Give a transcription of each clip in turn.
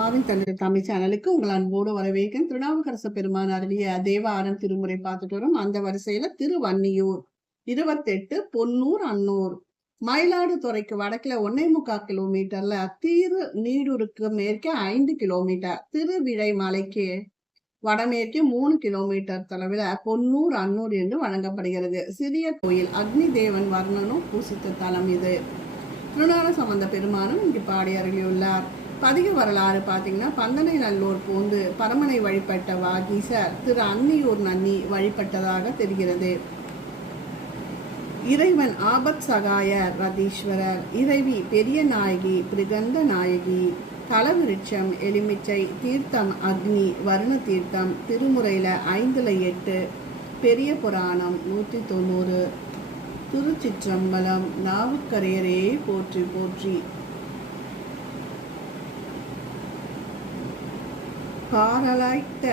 அம்மாவின் தந்தை தமிழ் சேனலுக்கு உங்கள் அன்போடு வரவேற்கும் திருநாவுக்கரச பெருமான் அருளிய தேவாரம் திருமுறை பார்த்துட்டு வரும். அந்த வரிசையில திருவன்னியூர் இருபத்தெட்டு பொன்னூர் அன்னூர். மயிலாடுதுறைக்கு வடக்குல ஒன்னே முக்கால் கிலோமீட்டர்ல திரு நீடூருக்கு மேற்கே ஐந்து கிலோமீட்டர் திருவிழை மலைக்கு வடமேற்கே மூணு கிலோமீட்டர் தொலைவில் பொன்னூர் அன்னூர் என்று வழங்கப்படுகிறது. சிறிய கோயில் அக்னி தேவன் வர்ணனும் பூசித்த தலம் இது. திருநாள சம்பந்த பெருமானும் இங்கு பாடி அருளியுள்ளார். பதிக வரலாறு பார்த்தீங்கன்னா பந்தனை நல்லூர் போந்து பரமனை வழிபட்ட வாகீசர் திரு அன்னியூர் நன்னி வழிபட்டதாக தெரிகிறது. இறைவன் ஆபத் சகாய ரதீஸ்வரர் இறைவி பெரிய நாயகி பிரிகந்த நாயகி தலவிருட்சம் எலுமிச்சை தீர்த்தம் அக்னி வருண தீர்த்தம் திருமுறையில் ஐந்தில் எட்டு பெரிய புராணம் நூற்றி தொண்ணூறு திருச்சிற்றம்பலம் நாவுக்கரையரே போற்றி போற்றி. பாரலாய்த்த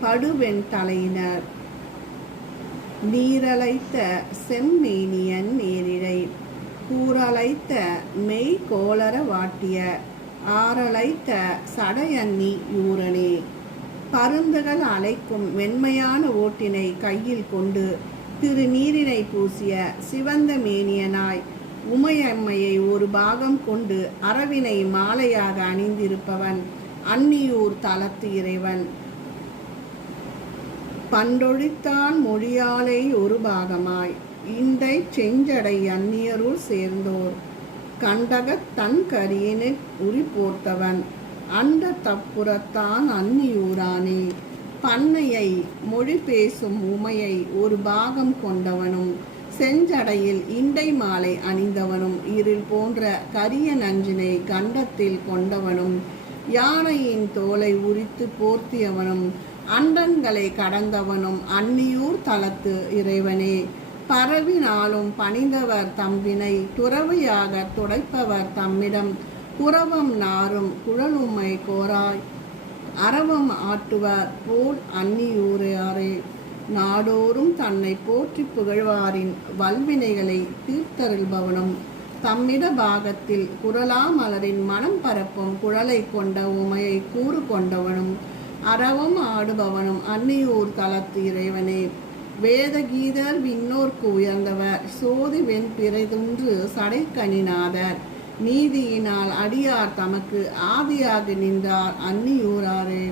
படுவெண் தலையினர். நீரலைத்த செம்மேனியன் நேரிழை. கூறழைத்த மெய் கோளர வாட்டிய. ஆரலைத்த சடையன்னி யூரனே பருந்துகள் அலைக்கும் வெண்மையான ஓட்டினை கையில் கொண்டு திரு நீரினை பூசிய சிவந்த மேனியனாய் உமையம்மையை ஒரு பாகம் கொண்டு அரவினை மாலையாக அணிந்திருப்பவன். அன்னியூர் தலத்து இறைவன். பண்டொழித்தான் மொழியாலை ஒரு பாகமாய். இண்டை செஞ்சடை அந்நியருள் சேர்ந்தோர். கண்டகத் தன் கரியனு உரி போர்த்தவன் அந்த தப்புறத்தான் அந்நியூரானே. பண்ணையை மொழி பேசும் உமையை ஒரு பாகம் கொண்டவனும் செஞ்சடையில் இண்டை மாலை அணிந்தவனும் இருள் போன்ற கரிய நஞ்சினை கண்டத்தில் கொண்டவனும் யானையின் தோலை உரித்து போர்த்தியவனும் அண்டங்களை கடந்தவனும் அந்நியூர் தலத்து இறைவனே. பரவினாலும் பணிந்தவர் தம்பினை துறவையாக துடைப்பவர் தம்மிடம். குரவம் நாரும் குழலுமை கோராய். அறவம் ஆட்டுவர் போல் அந்நியூரையாரே நாடோறும் தன்னை போற்றி புகழ்வாரின் வல்வினைகளை தீர்த்தருள்பவனும் தம்மிட பாகத்தில் குரலா மலரின் மனம் பரப்பும் குழலை கொண்ட உமையை கூறு கொண்டவனும் அறவும் ஆடுபவனும் அன்னியூர் தளத்து இறைவனே. வேதகீதர் விண்ணோர்க்கு உயர்ந்தவர் சோதி வெண் பிறைதுன்று சடைக்கணிநாதர். நீதியினால் அடியார் தமக்கு ஆதியாக நின்றார் அன்னியூராரே.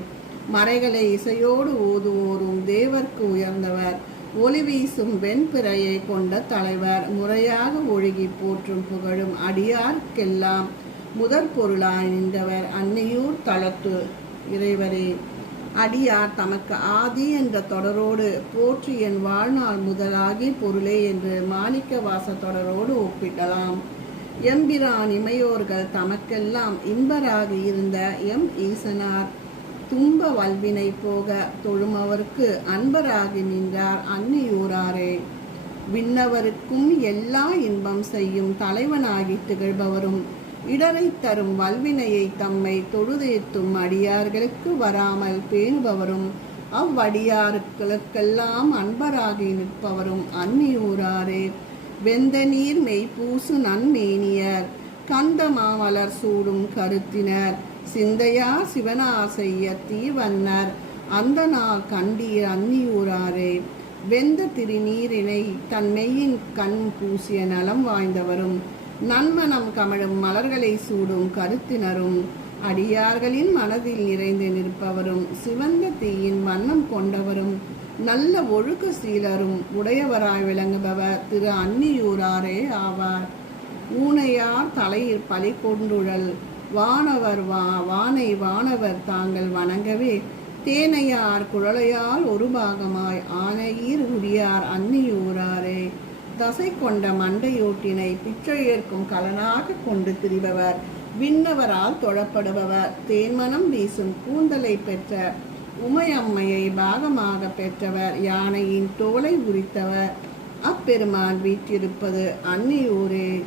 மறைகளை இசையோடு ஓதுவோரும் தேவர்க்கு உயர்ந்தவர். ஒளி வீசும் வெண்பிறையை கொண்ட தலைவர் முறையாக ஒழுகி போற்றும் புகழும் அடியார்க்கெல்லாம் முதற் பொருளாய் நின்றவர் அன்னையூர் தளத்து இறைவரே. அடியார் தமக்கு ஆதி என்ற தொடரோடு போற்றி என் வாழ்நாள் முதலாகி பொருளே என்று மாணிக்க வாச தொடரோடு ஒப்பிடலாம். எம்பிரான் இமையோர்கள் தமக்கெல்லாம் இன்பராகி இருந்த எம் ஈசனார். துன்ப வல்வினை போக தொழுமவருக்கு அன்பராகி நின்றார் அன்னியூராரே. விண்ணவருக்கும் எல்லா இன்பம் செய்யும் தலைவனாகி திகழ்பவரும் இடரை தரும் வல்வினையை தம்மை தொழுதேத்தும் அடியார்களுக்கு வராமல் பேணுபவரும் அவ்வடியார்களுக்கெல்லாம் அன்பராகி நிற்பவரும் அன்னியூராரே. வெந்த நீர் மெய்ப்பூசு நன்மேனியர் கந்த மாமலர் சூடும் கருத்தினர் சிந்தையா சிவனாசைய தீவன்னர். அந்த நாள் கண்டீர் அந்நியூராரே. வெந்த திருநீரினை தன் மெய்யின் கண் பூசிய நலம் வாய்ந்தவரும். நன்மனம் கமழும் மலர்களை சூடும் கருத்தினரும். அடியார்களின் மனதில் நிறைந்து நிற்பவரும். சிவந்த தீயின் வண்ணம் கொண்டவரும். நல்ல ஒழுக்க சீலரும். உடையவராய் விளங்குபவர் திரு அன்னியூராரே ஆவார். ஊனையார் தலையில் பலி கொண்டுழல். வானவர் வா வானை வானவர் தாங்கள் வணங்கவே தேனையார் குழலையால் ஒரு பாகமாய் ஆனையீர் உரியார் அன்னியூராரே. தசை கொண்ட மண்டையோட்டினை பிச்சையேற்கும் கலனாக கொண்டு திரிபவர் விண்ணவரால் தொழப்படுபவர். தேன்மனம் வீசும் கூந்தலை பெற்ற உமையம்மையை பாகமாக பெற்றவர். யானையின் தோலை உரித்தவர். அப்பெருமான் வீற்றிருப்பது அன்னியூரே.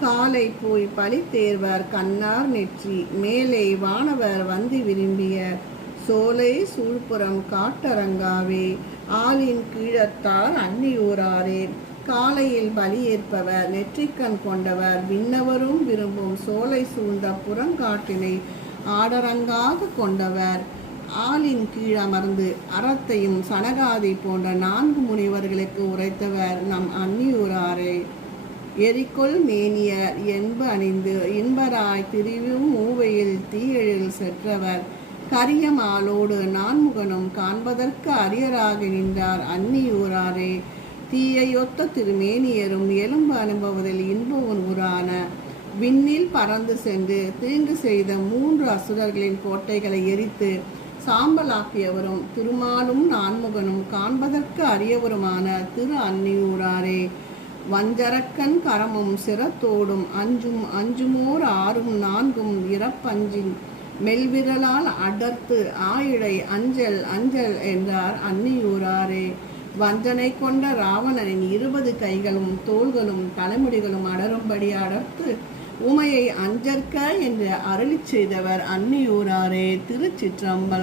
காலை போய் பழி தேர்வர் கண்ணார் நெற்றி மேலே வானவர் வந்து விரும்பிய சோலை சூழ்புறம் காட்டரங்காவே ஆளின் கீழத்தார் அன்னியூராரே காலையில் பலியேற்பவர் நெற்றிக்கண் கொண்டவர் விண்ணவரும் விரும்பும் சோலை சூழ்ந்த புறங்காட்டினை ஆடரங்காக கொண்டவர். ஆளின் கீழ் அமர்ந்து அறத்தையும் சனகாதி போன்ற நான்கு முனிவர்களுக்கு உரைத்தவர் நம் அன்னியூராரே எரிக்கொள் மேனியர் என்ப அணிந்து இன்பராய் திரிவும் மூவையில் தீயெழில் செற்றவர் கரிய மாலோடு நான்முகனும் காண்பதற்கு அரியராக நின்றார் அந்நியூராரே தீயையொத்த திருமேனியரும் எலும்பு அனுபவதில் இன்பவன் உரான விண்ணில் பறந்து சென்று தீங்கு செய்த மூன்று அசுரர்களின் கோட்டைகளை எரித்து சாம்பலாக்கியவரும் திருமாலும் நான்முகனும் காண்பதற்கு அரியவருமான திரு அன்னியூராரே வஞ்சரக்கன் கரமும் சிரத்தோடும் அஞ்சும் அஞ்சுமோர் ஆறும் நான்கும் இறப்பஞ்சின் மெல்விரலால் அடர்த்து ஆயிழை அஞ்சல் அஞ்சல் என்றார் அன்னியூராரே. வஞ்சனை கொண்ட ராவணனின் இருபது கைகளும் தோள்களும் தலைமுடிகளும் அடரும்படி அடர்த்து உமையை அஞ்சற்க என்று அருளிச் செய்தவர் அன்னியூராரே. திருச்சிற்றம்பலம்.